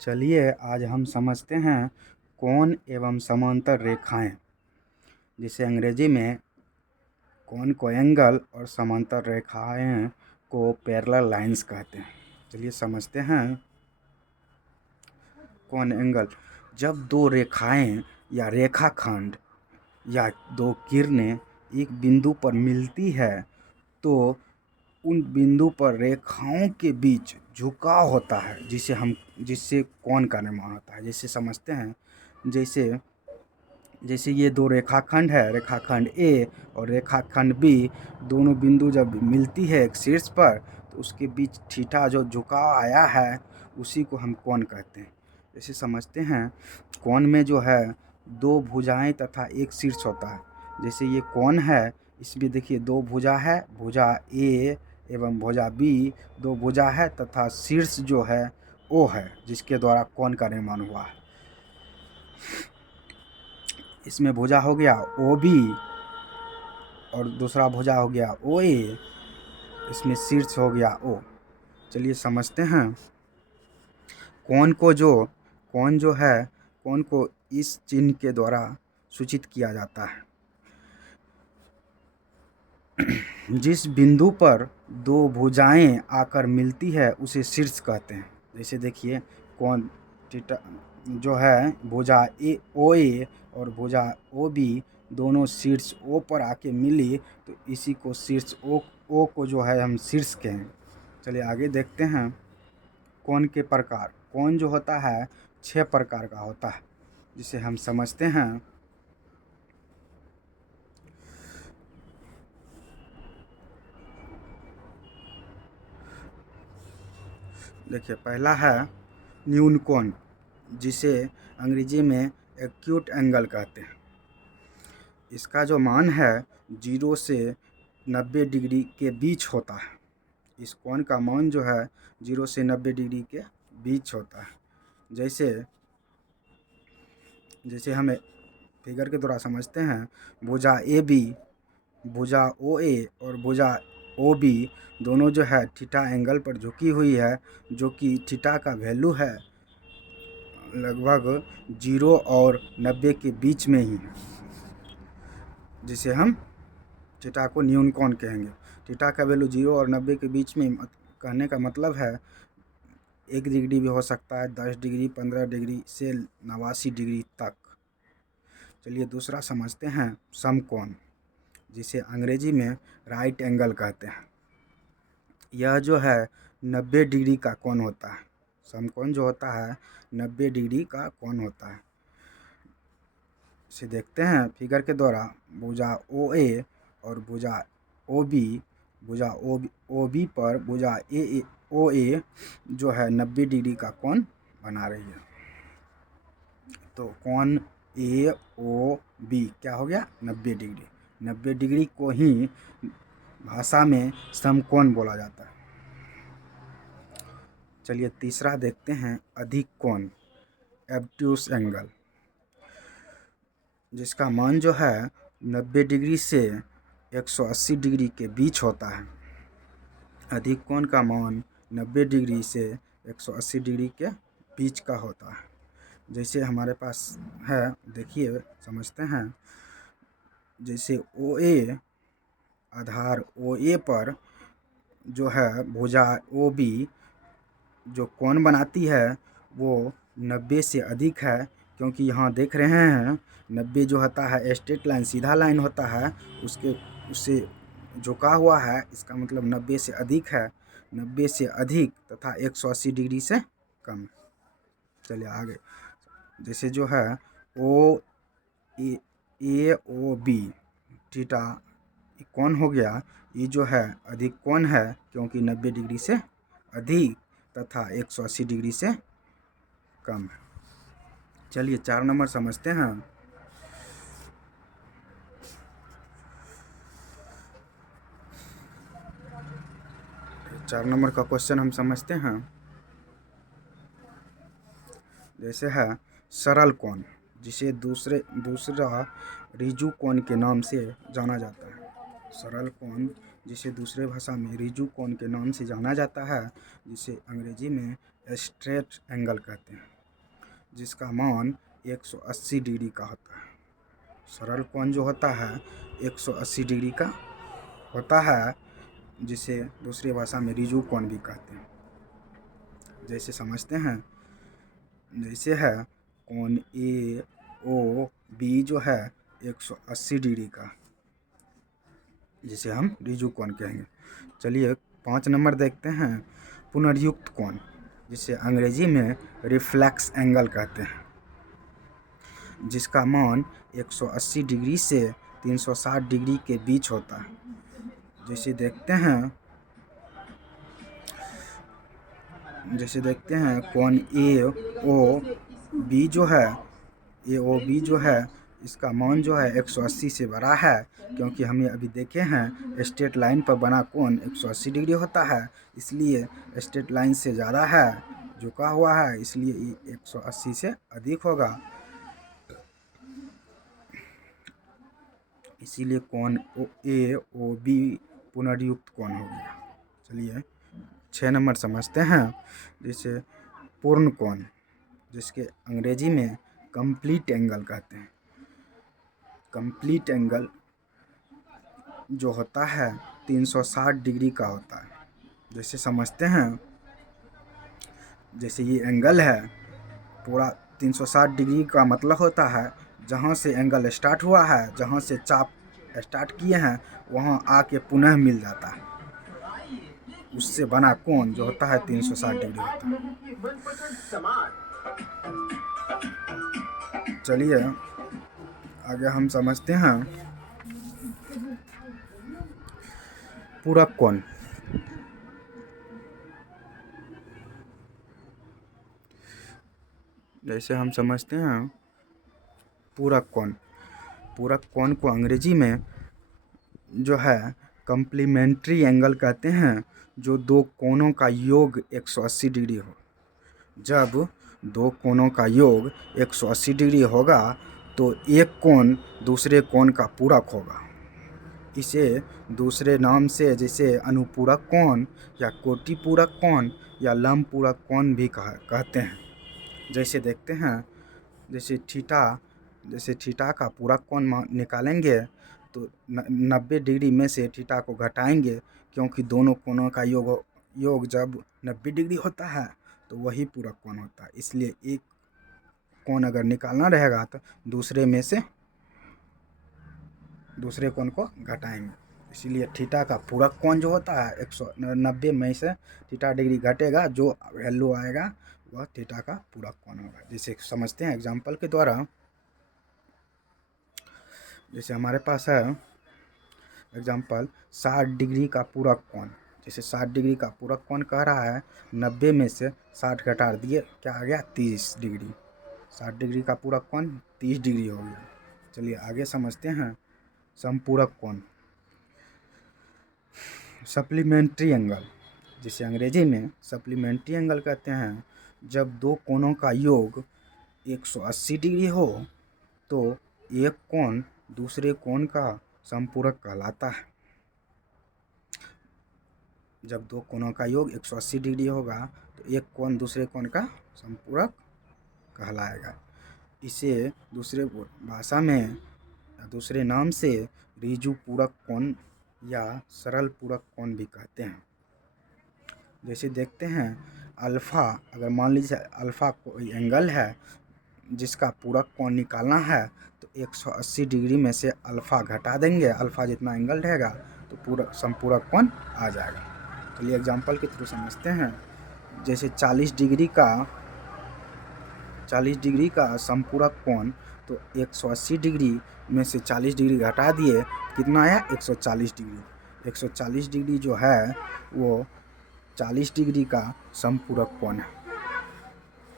चलिए आज हम समझते हैं कोण एवं समांतर रेखाएं, जिसे अंग्रेजी में कोण को एंगल और समांतर रेखाएं को पैरेलल लाइंस कहते हैं। चलिए समझते हैं कोण एंगल। जब दो रेखाएं या रेखाखंड या दो किरणें एक बिंदु पर मिलती है तो उन बिंदु पर रेखाओं के बीच झुकाव होता है जिससे कोण का निर्माण होता है। जैसे समझते हैं, जैसे ये दो रेखाखंड है, रेखाखंड ए और रेखाखंड बी, दोनों बिंदु जब मिलती है एक शीर्ष पर तो उसके बीच थीटा जो झुकाव आया है उसी को हम कोण कहते हैं। जैसे समझते हैं, कोण में जो है दो भुजाएं तथा एक शीर्ष होता है। जैसे ये कोण है, इसमें देखिए दो भुजा है, भुजा ए एवं भुजा बी, दो भुजा है तथा शीर्ष जो है ओ है, जिसके द्वारा कोण का निर्माण हुआ है। इसमें भुजा हो गया ओ बी और दूसरा भुजा हो गया ओ ए, इसमें शीर्ष हो गया ओ। चलिए समझते हैं, कोण जो है, कोण को इस चिन्ह के द्वारा सूचित किया जाता है। जिस बिंदु पर दो भुजाएं आकर मिलती है उसे शीर्ष कहते हैं। जैसे देखिए, कोण थीटा जो है भुजा ओ ए और भुजा ओ बी दोनों शीर्ष ओ पर आके मिली तो इसी को शीर्ष ओ को जो है हम शीर्ष कहें। चलिए आगे देखते हैं कोण के प्रकार। कोण जो होता है 6 प्रकार का होता है, जिसे हम समझते हैं। देखिए, पहला है न्यून कोण, जिसे अंग्रेजी में एक्यूट एंगल कहते हैं। इसका जो मान है 0 से 90 डिग्री के बीच होता है। इस कोण का मान जो है 0 से 90 डिग्री के बीच होता है। जैसे हमें फिगर के द्वारा समझते हैं, भुजा ए बी, भुजा ओ ए और भुजा ओ बी दोनों जो है थीटा एंगल पर झुकी हुई है, जो कि थीटा का वैल्यू है लगभग 0 और 90 के बीच में ही है, जिसे हम थीटा को न्यून कोण कहेंगे। थीटा का वैल्यू 0 और 90 के बीच में कहने का मतलब है 1 डिग्री भी हो सकता है, 10 डिग्री, 15 डिग्री से 89 डिग्री तक। चलिए दूसरा समझते हैं समकोण, जिसे अंग्रेजी में राइट एंगल कहते हैं। यह जो है 90 डिग्री का कोण होता है। समकोण जो होता है 90 डिग्री का कोण होता है। इसे देखते हैं फिगर के द्वारा, भुजा ओ ए और भुजा ओ बी, भुजा ओ बी पर भुजा ओ ए जो है 90 डिग्री का कोण बना रही है। तो कोण ए ओ बी क्या हो गया 90 डिग्री। 90 डिग्री को ही भाषा में समकोण बोला जाता है। चलिए तीसरा देखते हैं अधिक कोण, ऑब्ट्यूस एंगल, जिसका मान जो है 90 डिग्री से 180 डिग्री के बीच होता है। अधिक कोण का मान 90 डिग्री से 180 डिग्री के बीच का होता है। जैसे हमारे पास है, देखिए समझते हैं। जैसे ओ ए, आधार ओ ए पर जो है भुजा ओ बी जो कोण बनाती है वो 90 से अधिक है, क्योंकि यहाँ देख रहे हैं 90 जो होता है स्ट्रेट लाइन, सीधा लाइन होता है, उससे झुका हुआ है। इसका मतलब 90 से अधिक है, 90 से अधिक तथा 180 डिग्री से कम। चलिए आगे, जैसे जो है ओ ए ओ बी थीटा कोण हो गया, ये जो है अधिक कोण है क्योंकि 90 डिग्री से अधिक तथा 180 डिग्री से कम है। चलिए 4 नंबर समझते हैं। 4 नंबर का क्वेश्चन हम समझते हैं। जैसे है सरल कोण, जिसे दूसरा रिजु कोण के नाम से जाना जाता है। सरल कोण जिसे दूसरे भाषा में रिजु कोण के नाम से जाना जाता है, जिसे अंग्रेजी में स्ट्रेट एंगल कहते हैं, जिसका मान 180 डिग्री का होता है। सरल कोण जो होता है 180 डिग्री का होता है, जिसे दूसरी भाषा में रिजु कोण भी कहते हैं। जैसे समझते हैं, जैसे है कोण ए ओ बी जो है 180 डिग्री का, जिसे हम रिजु कोण कहेंगे। चलिए 5 नंबर देखते हैं, पुनर्युक्त कोण, जिसे अंग्रेजी में रिफ्लेक्स एंगल कहते हैं, जिसका मान 180 डिग्री से 360 डिग्री के बीच होता है। जैसे देखते हैं कोण ए ओ बी जो है इसका मान जो है 180 से बड़ा है, क्योंकि हमें अभी देखे हैं स्ट्रेट लाइन पर बना कोण 180 डिग्री होता है, इसलिए स्ट्रेट लाइन से ज़्यादा है, झुका हुआ है, इसलिए ये 180 से अधिक होगा, इसीलिए कोण ए ओ बी पुनर्युक्त कोण हो गया। चलिए 6 नंबर समझते हैं, जैसे पूर्ण कोण, जिसके अंग्रेजी में कंप्लीट एंगल कहते हैं। कंप्लीट एंगल जो होता है 360 डिग्री का होता है। जैसे समझते हैं, जैसे ये एंगल है पूरा 360 डिग्री का मतलब होता है जहाँ से एंगल स्टार्ट हुआ है, जहाँ से चाप स्टार्ट किए हैं वहाँ आके पुनः मिल जाता है, उससे बना कोण जो होता है 360 डिग्री होता है। चलिए आगे हम समझते हैं पूरक कोण। जैसे हम समझते हैं पूरक कोण। पूरक कोण को अंग्रेजी में जो है कम्प्लीमेंट्री एंगल कहते हैं, जो दो कोणों का योग 180 डिग्री हो। जब दो कोणों का योग 180 डिग्री होगा तो एक कोण दूसरे कोण का पूरक होगा। इसे दूसरे नाम से जैसे अनुपूरक कोण या कोटि पूरक कोण या लंब पूरक कोण भी कहते हैं। जैसे देखते हैं, जैसे थीटा का पूरक कोण निकालेंगे तो 90 डिग्री में से थीटा को घटाएंगे, क्योंकि दोनों कोणों का योग जब 90 डिग्री होता है तो वही पूरक कोण होता है। इसलिए एक कोण अगर निकालना रहेगा तो दूसरे में से दूसरे कोण को घटाएंगे। इसीलिए थीटा का पूरक कोण जो होता है 190 में से थीटा डिग्री घटेगा, जो वैल्यू आएगा वह थीटा का पूरक कोण होगा। जैसे समझते हैं एग्जाम्पल के द्वारा, जैसे हमारे पास है एग्जाम्पल 60 डिग्री का पूरक कोण। जैसे 60 डिग्री का पूरक कोण कह रहा है 90 में से 60 घटा दिए, क्या आ गया 30 डिग्री। 60 डिग्री का पूरक कोण 30 डिग्री हो गया। चलिए आगे समझते हैं समपूरक कोण, सप्लीमेंट्री एंगल, जिसे अंग्रेजी में सप्लीमेंट्री एंगल कहते हैं। जब दो कोणों का योग 180 डिग्री हो तो एक कोण दूसरे कोण का समपूरक कहलाता है। जब दो कोणों का योग 180 डिग्री होगा तो एक कोण दूसरे कोण का समपूरक कहलाएगा। इसे दूसरे भाषा में दूसरे नाम से रिजु पूरक कोण या सरल पूरक कोण भी कहते हैं। जैसे देखते हैं अल्फ़ा, अगर मान लीजिए अल्फ़ा कोई एंगल है जिसका पूरक कोण निकालना है तो 180 डिग्री में से अल्फ़ा घटा देंगे, अल्फ़ा जितना एंगल रहेगा तो पूरा समपूरक कोण आ जाएगा। चलिए एग्जांपल के थ्रू समझते हैं। जैसे 40 डिग्री का समपूरक कोण, तो 180 डिग्री में से 40 डिग्री घटा दिए, कितना आया 140 डिग्री। 140 डिग्री जो है वो 40 डिग्री का समपूरक कोण है।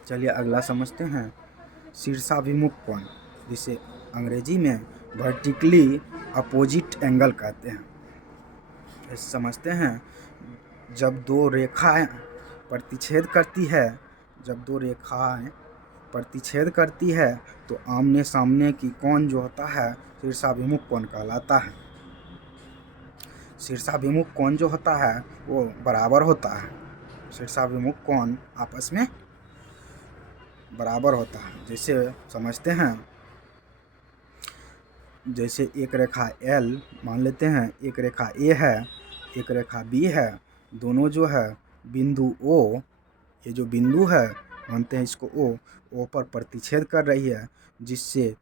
चलिए अगला समझते हैं शीर्षाभिमुख कोण, जिसे अंग्रेजी में वर्टिकली अपोजिट एंगल कहते हैं। ऐसे समझते हैं, जब दो रेखाएं प्रतिच्छेद करती है तो आमने सामने की कोण जो होता है शीर्षाभिमुख कोण कहलाता है। शीर्षाभिमुख कोण जो होता है वो बराबर होता है। शीर्षाभिमुख कोण आपस में बराबर होता है। जैसे समझते हैं, जैसे एक रेखा L मान लेते हैं, एक रेखा A है, एक रेखा B है, दोनों जो है बिंदु O, ये जो बिंदु है मानते हैं इसको O पर प्रतिच्छेद कर रही है, जिससे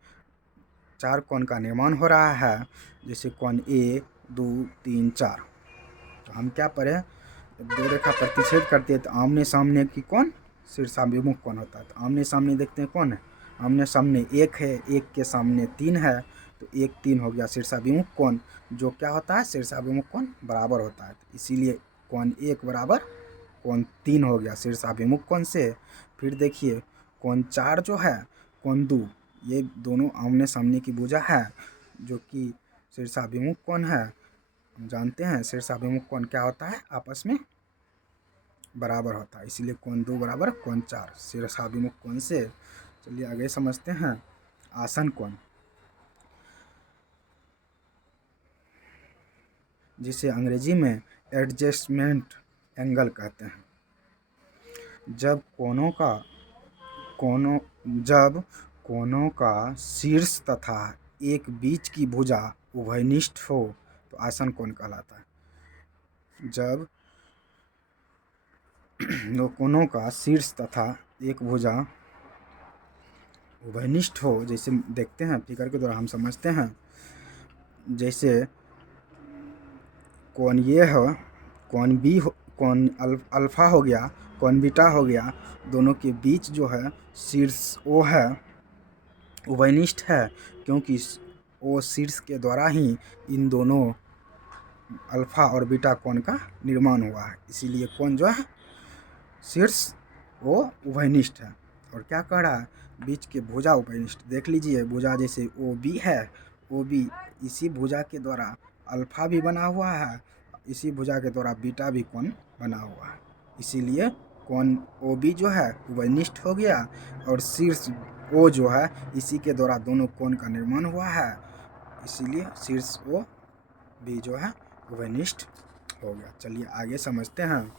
चार कोण का निर्माण हो रहा है। जैसे कोण 1, 2, 3, 4। तो हम क्या पढ़े, दो रेखा प्रतिच्छेद करती है तो आमने सामने की कोण शीर्षाभिमुख कोण होता है। तो आमने सामने देखते हैं कौन है, आमने सामने 1 है, 1 के सामने 3 है, तो 1, 3 हो गया शीर्षाभिमुख कोण, जो क्या होता है शीर्षाभिमुख कोण बराबर होता है। तो इसीलिए कोण 1 बराबर कोण 3 हो गया शीर्षाभिमुख कोण से। फिर देखिए कोण 4 जो है, कोण 2, ये दोनों आमने सामने की भुजा है जो कि शीर्षाभिमुख कोण है। हम जानते हैं शीर्षाभिमुख कोण क्या होता है, आपस में बराबर होता है, इसीलिए कोण 2 बराबर कोण 4 शीर्षाभिमुख कोण से। चलिए आगे समझते हैं आसन कोण, जिसे अंग्रेजी में एडजस्टमेंट एंगल कहते हैं। जब कोनों का शीर्ष तथा एक बीच की भुजा उभयनिष्ठ हो तो आसन कोण कहलाता है। जब दो कोनों का शीर्ष तथा एक भुजा उभयनिष्ठ हो, जैसे देखते हैं फिगर के द्वारा हम समझते हैं, जैसे कोण ये हो, कोण बी हो, कोण अल्फा हो गया, कोण बीटा हो गया, दोनों के बीच जो है शीर्ष ओ है, उभयनिष्ठ है, क्योंकि ओ शीर्ष के द्वारा ही इन दोनों अल्फा और बीटा कोण का निर्माण हुआ है। इसीलिए कोण जो है शीर्ष वो उभयनिष्ठ है। और क्या कह रहा है, बीच के भुजा उभयनिष्ठ। देख लीजिए भुजा जैसे ओ बी है, ओ बी इसी भुजा के द्वारा अल्फा भी बना हुआ है, इसी भुजा के द्वारा बीटा भी कोण बना हुआ है। इसीलिए कोण ओ बी जो है उभयनिष्ठ हो गया, और शीर्ष ओ जो है इसी के द्वारा दोनों कोण का निर्माण हुआ है, इसीलिए शीर्ष ओ बी जो है उभयनिष्ठ हो गया। चलिए आगे समझते हैं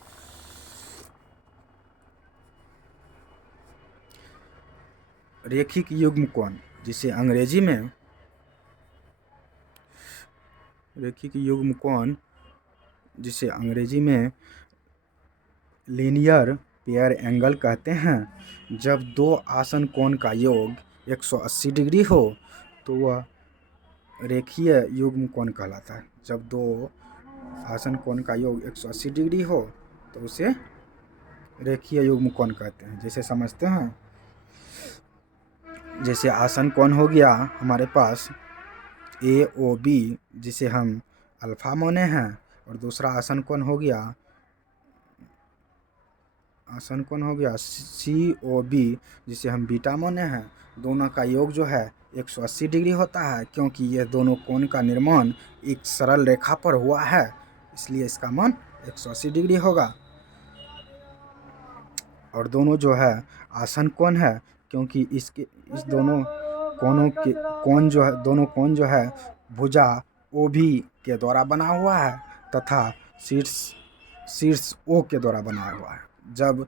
रेखिक युग्म कोण, जिसे अंग्रेजी में रेखिक युग्म कोण, जिसे अंग्रेजी में लीनियर पेयर एंगल कहते हैं। जब दो आसन कोण का योग 180 डिग्री हो तो वह रेखीय युग्म कोण कहलाता है। जब दो आसन कोण का योग 180 डिग्री हो तो उसे रेखीय युग्म कोण कहते हैं। जैसे समझते हैं, जैसे आसन कोण हो गया हमारे पास AOB, जिसे हम अल्फा माने हैं, और दूसरा आसन कोण हो गया COB, जिसे हम बीटा माने हैं। दोनों का योग जो है 180 डिग्री होता है, क्योंकि ये दोनों कोण का निर्माण एक सरल रेखा पर हुआ है, इसलिए इसका मान 180 डिग्री होगा। और दोनों जो है आसन कोण है, क्योंकि इस दोनों कोण जो है भुजा OB के द्वारा बना हुआ है तथा शीर्ष O के द्वारा बना हुआ है। जब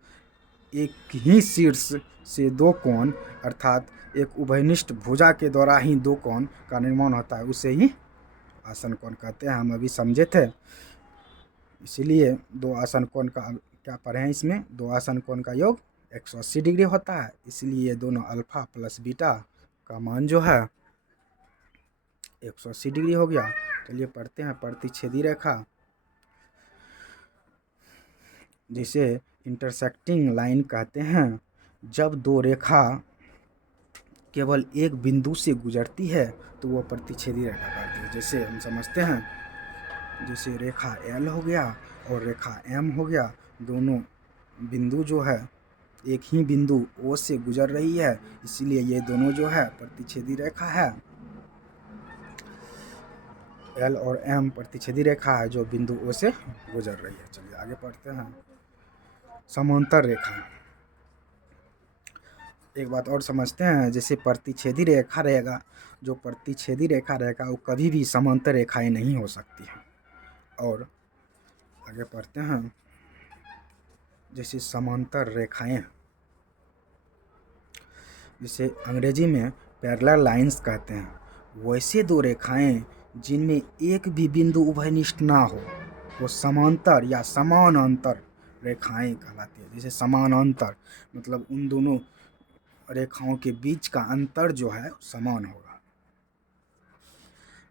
एक ही शीर्ष से दो कोण, अर्थात एक उभयनिष्ठ भुजा के द्वारा ही दो कोण का निर्माण होता है, उसे ही आसन कोण कहते हैं। हम अभी समझे थे, इसीलिए दो आसन कोण का क्या पढ़े हैं, इसमें दो आसन कोण का योग 180 डिग्री होता है, इसलिए ये दोनों अल्फा प्लस बीटा का मान जो है 180 डिग्री हो गया। चलिए पढ़ते हैं प्रतिच्छेदी रेखा, जिसे इंटरसेक्टिंग लाइन कहते हैं। जब दो रेखा केवल एक बिंदु से गुजरती है तो वह प्रतिच्छेदी रेखा कहते हैं। जैसे हम समझते हैं, जैसे रेखा L हो गया और रेखा M हो गया, दोनों बिंदु जो है एक ही बिंदु O से गुजर रही है, इसीलिए ये दोनों जो है प्रतिच्छेदी रेखा है। L और M प्रतिच्छेदी रेखा है जो बिंदु O से गुजर रही है। चलिए आगे पढ़ते हैं समांतर रेखा। एक बात और समझते हैं, जैसे प्रतिच्छेदी रेखा रहेगा, जो प्रतिच्छेदी रेखा रहेगा वो कभी भी समांतर रेखाएं नहीं हो सकती हैं। और आगे पढ़ते हैं जैसे समांतर रेखाएं, जिसे अंग्रेजी में पैरेलल लाइंस कहते हैं, वैसे दो रेखाएं जिनमें एक भी बिंदु उभयनिष्ठ ना हो वो समांतर या समानांतर रेखाएं कहलाती है। जैसे समानांतर मतलब उन दोनों रेखाओं के बीच का अंतर जो है समान होगा।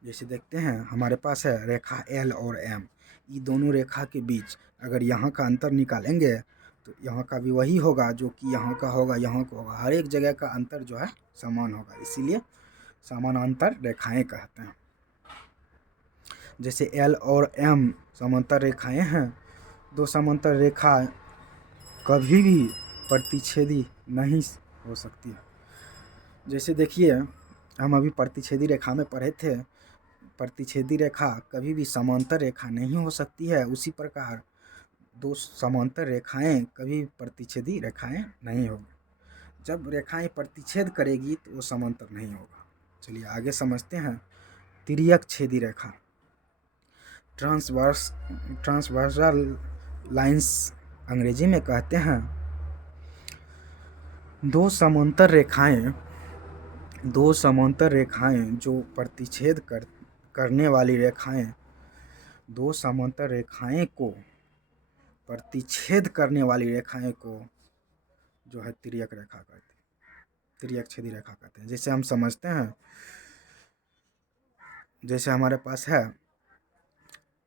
जैसे देखते हैं हमारे पास है रेखा एल और एम, ये दोनों रेखा के बीच अगर यहाँ का अंतर निकालेंगे तो यहाँ का भी वही होगा जो कि यहाँ का होगा, यहाँ का होगा, हर एक जगह का अंतर जो है समान होगा, इसीलिए समानांतर रेखाएं कहते हैं। जैसे एल और एम समांतर रेखाएं हैं, दो समांतर रेखा कभी भी प्रतिच्छेदी नहीं हो सकती। जैसे देखिए हम अभी प्रतिच्छेदी रेखा में पढ़े थे, प्रतिच्छेदी रेखा कभी भी समांतर रेखा नहीं हो सकती है, उसी प्रकार दो समांतर रेखाएं कभी प्रतिच्छेदी रेखाएं नहीं होगी। जब रेखाएं प्रतिच्छेद करेगी तो वो समांतर नहीं होगा। चलिए आगे समझते हैं। तिर्यक छेदी रेखा, ट्रांसवर्सल लाइंस अंग्रेजी में कहते हैं दो समांतर रेखाएं जो प्रतिच्छेद करने वाली रेखाएं, दो समांतर रेखाएं को प्रतिच्छेद करने वाली रेखाएं को जो है तिर्यक रेखा कहते हैं, तिर्यक छेदी रेखा कहते हैं। जैसे हम समझते हैं, जैसे हमारे पास है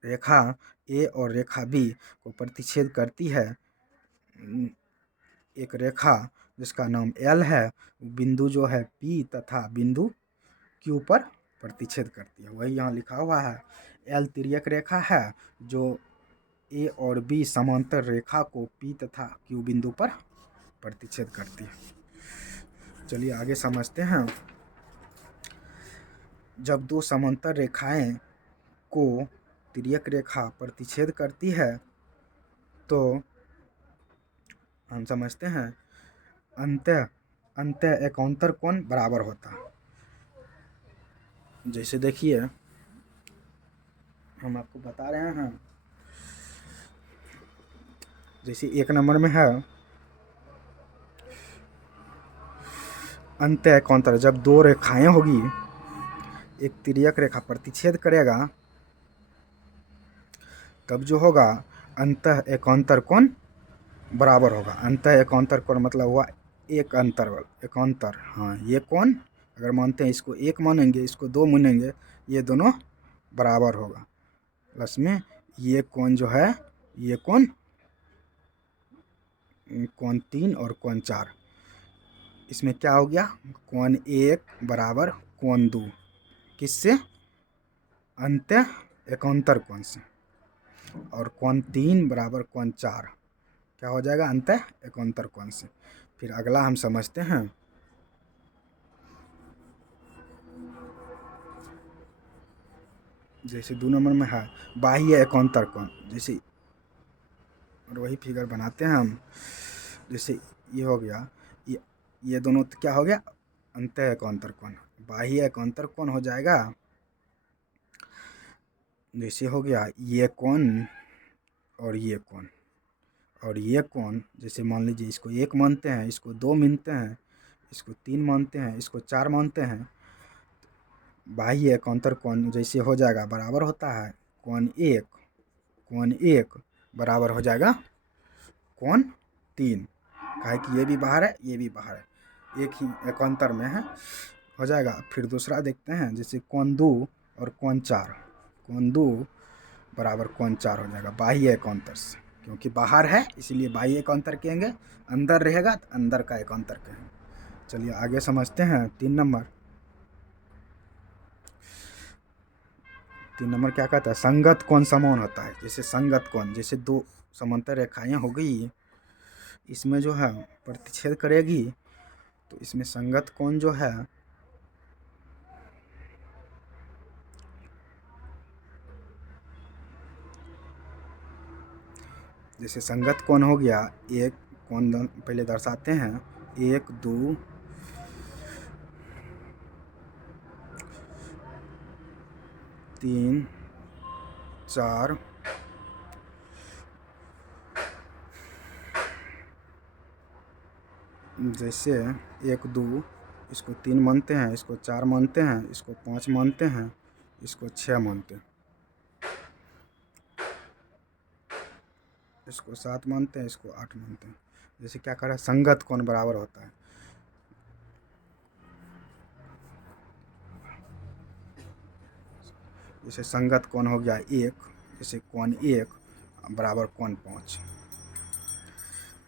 रेखा ए और रेखा बी को प्रतिच्छेद करती है एक रेखा जिसका नाम एल है, बिंदु जो है पी तथा बिंदु क्यू पर प्रतिच्छेद करती है, वही यहाँ लिखा हुआ है। एल तिर्यक रेखा है जो ए और बी समांतर रेखा को पी तथा क्यू बिंदु पर प्रतिच्छेद करती है। चलिए आगे समझते हैं। जब दो समांतर रेखाएं को तिर्यक रेखा प्रतिच्छेद करती है तो हम समझते हैं अंत एकांतर कोण बराबर होता है। जैसे देखिए हम आपको बता रहे हैं, जैसे एक नंबर में है अंत एकांतर, जब दो रेखाएं होगी, एक तिर्यक रेखा प्रतिच्छेद करेगा तब जो होगा अंत एकांतर कोण बराबर होगा। अंत एकांतर कोण मतलब हुआ एक एकांतर, हाँ ये कोण अगर मानते हैं इसको एक मानेंगे, इसको दो मानेंगे, ये दोनों बराबर होगा। प्लस में ये कोण जो है, ये कोण 3 और कोण 4, इसमें क्या हो गया कोण 1 बराबर कोण 2, किससे? अंत एकांतर कोण से। और कोण 3 बराबर कोण 4 क्या हो जाएगा? अंत एकांतर कोण से। फिर अगला हम समझते हैं, जैसे 2 नंबर में है बाह्य एकांतर कोण, जैसे और वही फिगर बनाते हैं हम। जैसे ये हो गया, ये दोनों तो क्या हो गया? अंत एकांतर कोण। बाह्य एकांतर कोण हो जाएगा, जैसे हो गया ये कोण और ये कोण, और ये कोण जैसे मान लीजिए इसको 1 मानते हैं, इसको 2 मानते हैं, इसको 3 मानते हैं, इसको 4 मानते हैं। बाह्य एकांतर कोण जैसे हो जाएगा बराबर होता है कोण 1 बराबर हो जाएगा कोण 3, काहे कि ये भी बाहर है, ये भी बाहर है, एक ही एकांतर में है, हो जाएगा। फिर दूसरा देखते हैं, जैसे कोण 2 और कोण 4, कोण 2 बराबर कोण 4 हो जाएगा बाह्य एकांतर से, क्योंकि बाहर है इसलिए बाह्य एकांतर कहेंगे, अंदर रहेगा तो अंदर का एकांतर कहेंगे। चलिए आगे समझते हैं। 3 नंबर क्या कहता है? संगत कोण समान होता है। जैसे संगत कोण, जैसे दो समांतर रेखाएं हो गई, इसमें जो है प्रतिच्छेद करेगी तो इसमें संगत कोण जो है जैसे संगत कोण हो गया, एक कोण पहले दर्शाते हैं 1 2 3 4 जैसे 1 2 इसको 3 मानते हैं, इसको 4 मानते हैं, इसको 5 मानते हैं, इसको 6 मानते हैं, इसको 7 मानते हैं, इसको 8 मानते हैं। जैसे क्या कह रहा है, संगत कोण बराबर होता है। जैसे संगत कोण हो गया 1, जैसे कोण 1 बराबर कोण 5,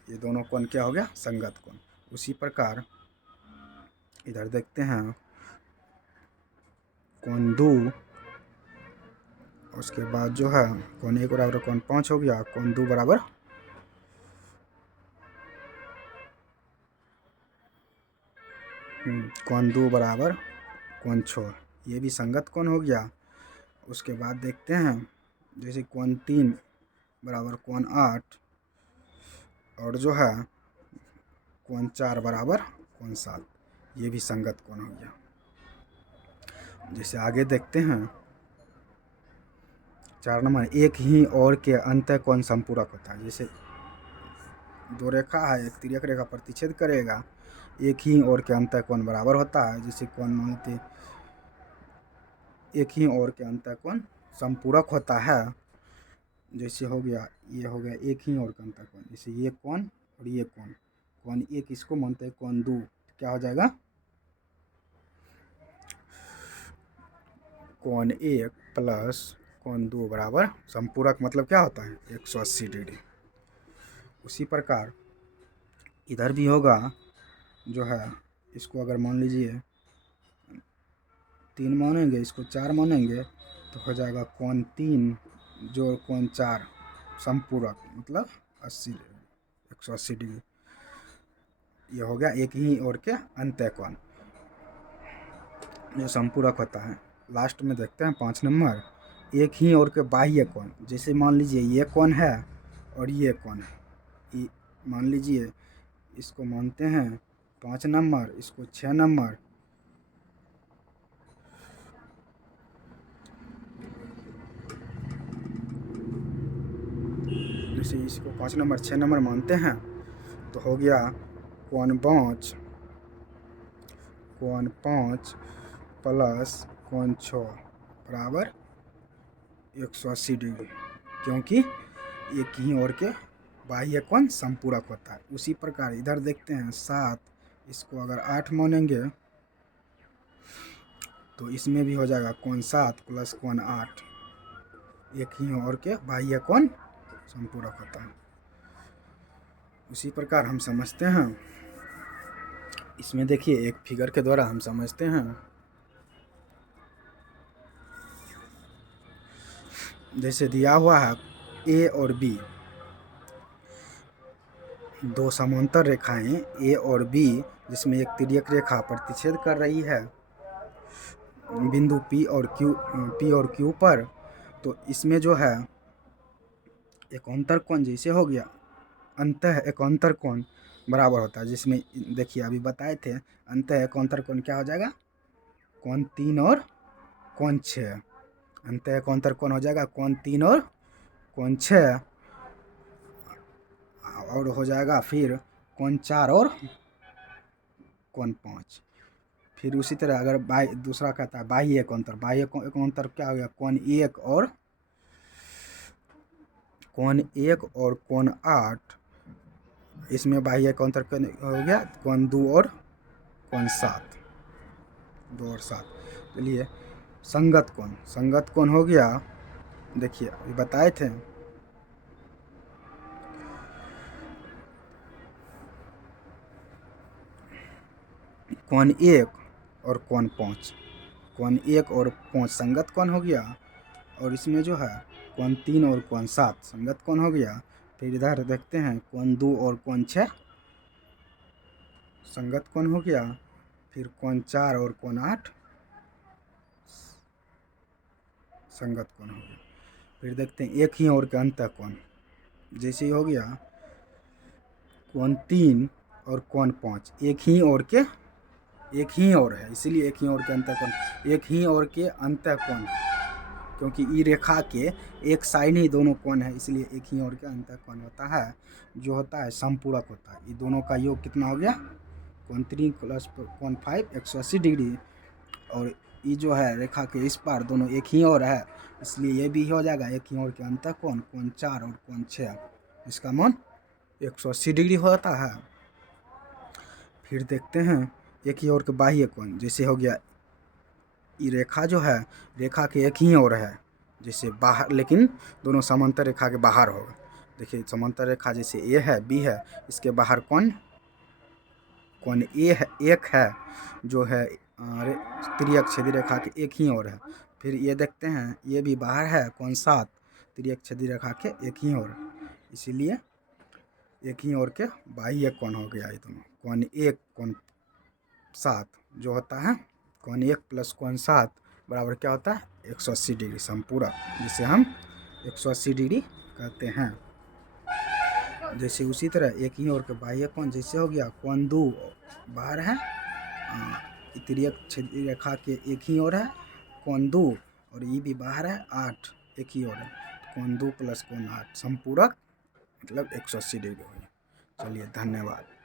ये दोनों कोण क्या हो गया, संगत कोण। उसी प्रकार इधर देखते हैं कोण 2, उसके बाद जो है कोण 1 बराबर कोण 5 हो गया, कोण 2 बराबर कोण 2 बराबर कोण 6, ये भी संगत कोण हो गया। उसके बाद देखते हैं जैसे कोण 3 बराबर कोण 8, और जो है कोण 4 बराबर कोण 7, ये भी संगत कोण हो गया। जैसे आगे देखते हैं 4 नंबर, एक ही ओर के अंतः कोण संपूरक होता है। जैसे दो रेखा है, एक तिर्यक रेखा प्रतिच्छेद करेगा, एक ही ओर के अंतः कोण बराबर होता है। जैसे कोण मानते एक ही ओर के अंतः कोण संपूरक होता है। जैसे हो गया, ये हो गया एक ही ओर का अंतः कोण, जैसे ये कोण और ये कोण, कोण 1 इसको मानते हैं, कोण 2 क्या हो जाएगा, कोण 1 प्लस कोण 2 बराबर संपूरक, मतलब क्या होता है 180 डिग्री। उसी प्रकार इधर भी होगा, जो है इसको अगर मान लीजिए 3 मानेंगे, इसको 4 मानेंगे, तो हो जाएगा कोण 3 जोड़ कोण 4 संपूरक, मतलब 180 डिग्री। ये हो गया एक ही ओर के अंतः कोण जो संपूरक होता है। लास्ट में देखते हैं 5 नंबर, एक ही ओर के बाह्य कोण। जैसे मान लीजिए ये कोण है और ये कोण है, मान लीजिए इसको मानते हैं 5 नंबर, इसको 6 नंबर, जैसे इसको 5 नंबर 6 नंबर मानते हैं, तो हो गया कोण 5 प्लस कोण 6 बराबर 180 डिग्री, क्योंकि एक ही ओर के बाह्य कोण संपूरक होता है। उसी प्रकार इधर देखते हैं 7, इसको अगर 8 मानेंगे, तो इसमें भी हो जाएगा कोण 7 प्लस कोण 8, एक ही ओर के बाह्य कोण संपूरक होता है। उसी प्रकार हम समझते हैं, इसमें देखिए एक फिगर के द्वारा हम समझते हैं। जैसे दिया हुआ है ए और बी, दो समांतर रेखाएं ए और बी, जिसमें एक तिर्यक रेखा प्रतिच्छेद कर रही है बिंदु पी और क्यू पर। तो इसमें जो है एकांतर कोण जैसे हो गया, अंतः एकांतर कोण बराबर होता है। जिसमें देखिए अभी बताए थे, अंतः एकांतर कोण क्या हो जाएगा, कोण 3 और कोण 6। अंतः एकांतर कोण हो जाएगा कोण 3 और कोण 6, और हो जाएगा फिर कोण 4 और कोण 5। फिर उसी तरह अगर दूसरा कहता है बाह्य एकांतर, बाह्य एकांतर क्या हो गया, कोण 1 और कोण 8। इसमें बाह्य एकांतर हो गया कोण 2 और कोण 7, 2 और 7। चलिए संगत कोण हो गया, देखिए अभी बताए थे कोण 1 और कोण 5, कोण 1 और 5 संगत कोण हो गया, और इसमें जो है कोण 3 और कोण 7 संगत कोण हो गया। फिर इधर देखते हैं कोण 2 और कोण 6 संगत कोण हो गया। फिर कोण 4 और कोण 8 संगत कोण हो गया। फिर देखते हैं एक ही ओर के अंतः कोण, जैसे ही हो गया कोण 3 और कोण 5, एक ही ओर है, इसीलिए एक ही ओर के अंतः कोण, एक ही ओर के अंतः कोण क्योंकि ई रेखा के एक साइड ही दोनों कोण है, इसलिए एक ही ओर के अंतर कोण होता है जो होता है संपूरक होता है। ये दोनों का योग कितना हो गया, कोण 3 प्लस कोण 5 180 डिग्री। और ये जो है रेखा के इस पार दोनों एक ही ओर है, इसलिए ये भी हो जाएगा एक ही ओर के अंतर कोण 4 और कोण 6, इसका मान 180 डिग्री होता है। फिर देखते हैं एक ही ओर के बाह्य कोण, जैसे हो गया ये रेखा जो है रेखा के एक ही ओर है, जैसे बाहर, लेकिन दोनों समांतर रेखा के बाहर होगा। देखिए समांतर रेखा जैसे ए है बी है, इसके बाहर कोण ए है, एक है जो है तिर्यक छेदी रेखा के एक ही ओर है। फिर ये देखते हैं ये भी बाहर है कोण 7 तिर्यक छेदी रेखा के एक ही ओर, इसीलिए एक ही ओर के बाह्य कोण हो गया ये दोनों, कोण 1 कोण 7 जो होता है कोण 1 प्लस कोण 7 बराबर क्या होता है 180 डिग्री संपूरक, जिसे हम 180 डिग्री कहते हैं। जैसे उसी तरह एक ही ओर के बाह्य कोण जैसे हो गया कोण 2 बाहर है, तिर्यक छेदी रेखा के एक ही ओर है कोण 2, और ये भी बाहर है 8 एक ही ओर है, कोण 2 प्लस कोण 8 संपूरक मतलब 180 डिग्री हो गया। चलिए धन्यवाद।